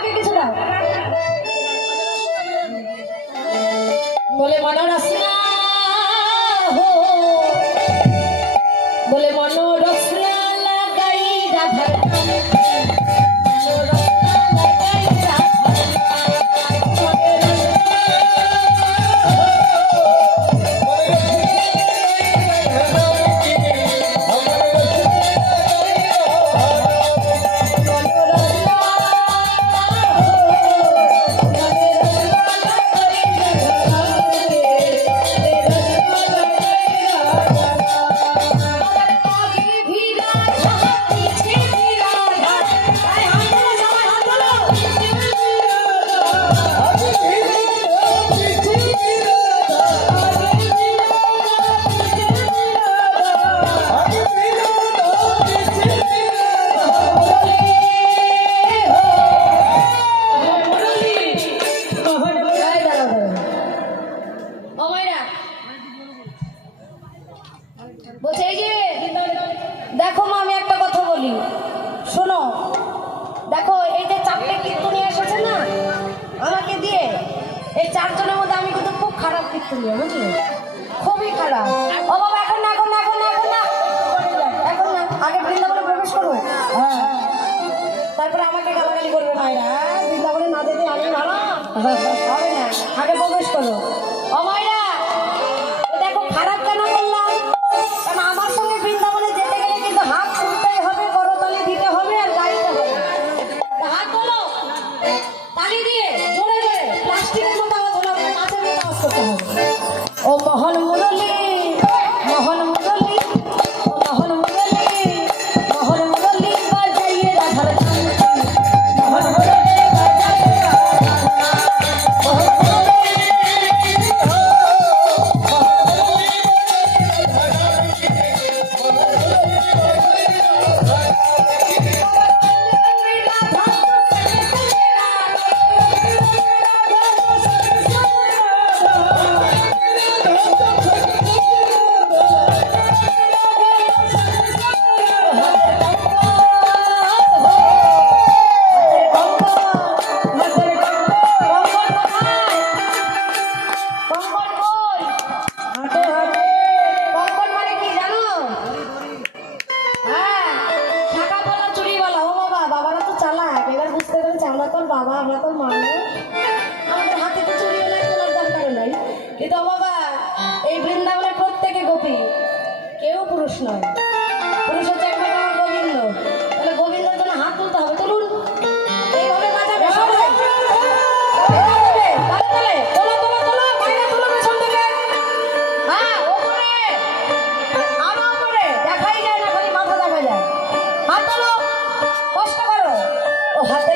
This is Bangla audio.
আমাকে কিছু দাও। বলে মনোরসনা হো, বলে মনোরসনা লাগাই রাধার নামে, মনোরসনা লাগাই রাধার বলছে এই যে দেখো মা, আমি একটা কথা বলি শোনো। দেখো এই যে চারটে কীর্তনী এসেছে না আমাকে দিয়ে, এই চারজনের মধ্যে আমি কিন্তু খুব খারাপ কীর্তনী, বুঝলি, খুবই খারাপ। ও বাবা এখন না, এখন না, এখন না, এখন না, এখন না, আগে বৃন্দাবনে প্রবেশ করো। হ্যাঁ, তারপরে আমাকে গালাগালি করবে মায়েরা, বৃন্দাবনে না যেতে আমি ভালো হবে না, আগে প্রবেশ করো। ও মায়েরা দেখো খারাপ কেন বললাম, কারণ আমার সঙ্গে বৃন্দাবনে যেতে গেলে কিন্তু হাত তুলতেই হবে, করতালি দিতে হবে আর গাইতে হবে। হাত তোলো, তালি দিয়ে জোরে জোরে প্লাস্টিকের মতো আওয়াজ হলো, মাছের মতো আওয়াজ করতে হবে। ও মোহন মুরলী, মোহন মুরলী, ও মোহন মুরলী, মোহন মুরলী বাজাইয়ে রাধার নাম, মোহন মুরলী বাজাইয়ে রাধার নাম, মোহন মুরলী। বাবা আমরা তো মানুষ, আমাদের হাতে তো চুরি হলে তোলার দরকার নাই, কিন্তু বাবা এই বৃন্দাবনের প্রত্যেকে গোপী, কেউ পুরুষ নয়। পুরুষ হচ্ছে একমাত্র আমার গোবিন্দ, তাহলে গোবিন্দের জন্য হাত তুলতে হবে। তুলুন, এইভাবে বাজাবে সবাই, তোলো তোলো তোলো, বাইরে তোলো পেছন থেকে। হ্যাঁ ওপরে, আরো ওপরে, দেখাই যায় না, খালি মাথা দেখা যায়। হাত তোলো, কষ্ট করো। ও হাতে